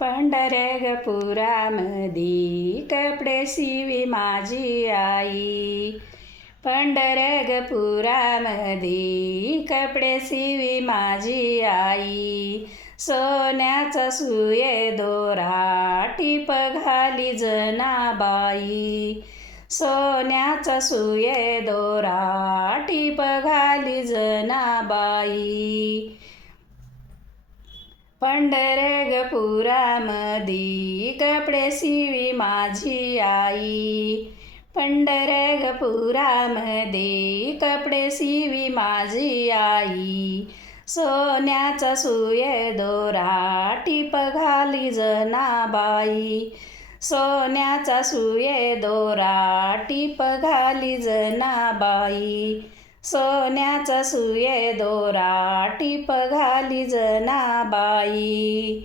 पंढरपुरामधी कपडे शिवी माझी आई. पंढरपुरामधी कपडे शिवी माझी आई. सोन्याचा सुये दोरा टिप घाली जनाबाई. सोन्याचा सुये दोरा टिप घाली जनाबाई. पंढरपुरामधी कपडे शिवी माझी आई. पंढरपुरामध्ये कपडे शिवी माझी आई. सोन्याचा सुये दोरा टिप घाली जनाबाई. सोन्याचा सुये दोरा टिप घाली जनाबाई. सोन्याचा सुये दोरा टिप घाली जनाबाई.